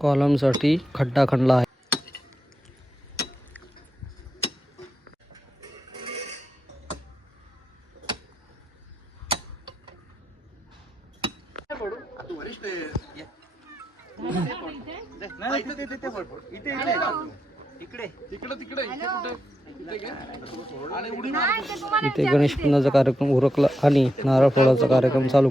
कॉलमसाठी खड्डा खणला आहे. इथे गणेश कार्यक्रम उरकला आणि नारळ फोडाचा कार्यक्रम चालू.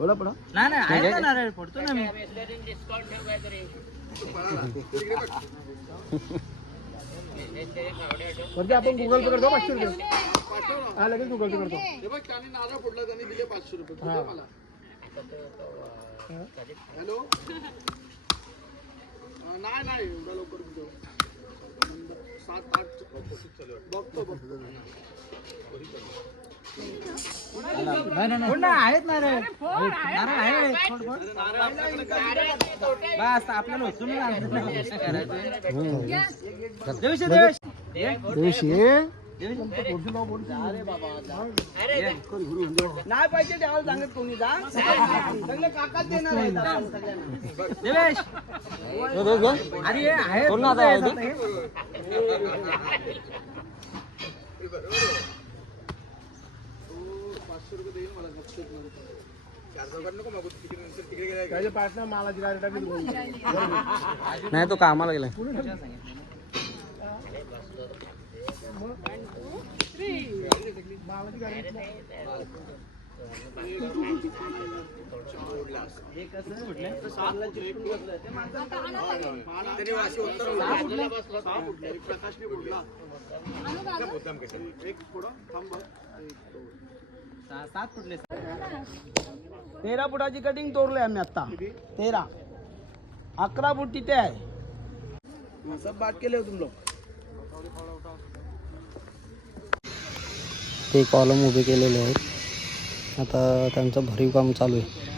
थोडा पडा ना ना आहे ना ना रिपोर्ट तो ना मी। डिस्काउंट ठेव काय तरी अपन गूगल पे कर करतो पाचशे रुपये? हा लगेच गूगल पे कर दो। ये करतो काने नारा पड़ला त्याने दिले पाचशे रुपये हाँ। मला। हॅलो? नाही नाही कर दो। सात आठ बघतो बघतो आहेत नारळ नारळ आहे फोड, फोड. बस आपल्याला उचलून देऊश दिवशी नाही पाहिजे द्यायला सांगत कोणी जा. सगळे काकाच देणार आहेत आपण सगळ्यांना. देवेश अरे हे आहे तुझं आहे आता हे. त्याचे पार्टनर मला जिरा टाकली नाही तो कामाला गेलाय प्रकाशने बोलला एक पुढं थांब बघ. सहा- सात फुटले तेरा फुटाची कटिंग तोडले आम्ही आता. तेरा. अकरा फूट तिथे आहे. सब बात केले हो तुम लोग. ते कॉलम उभे केलेले आहेत. आता त्यांचं भरीव काम चालू आहे.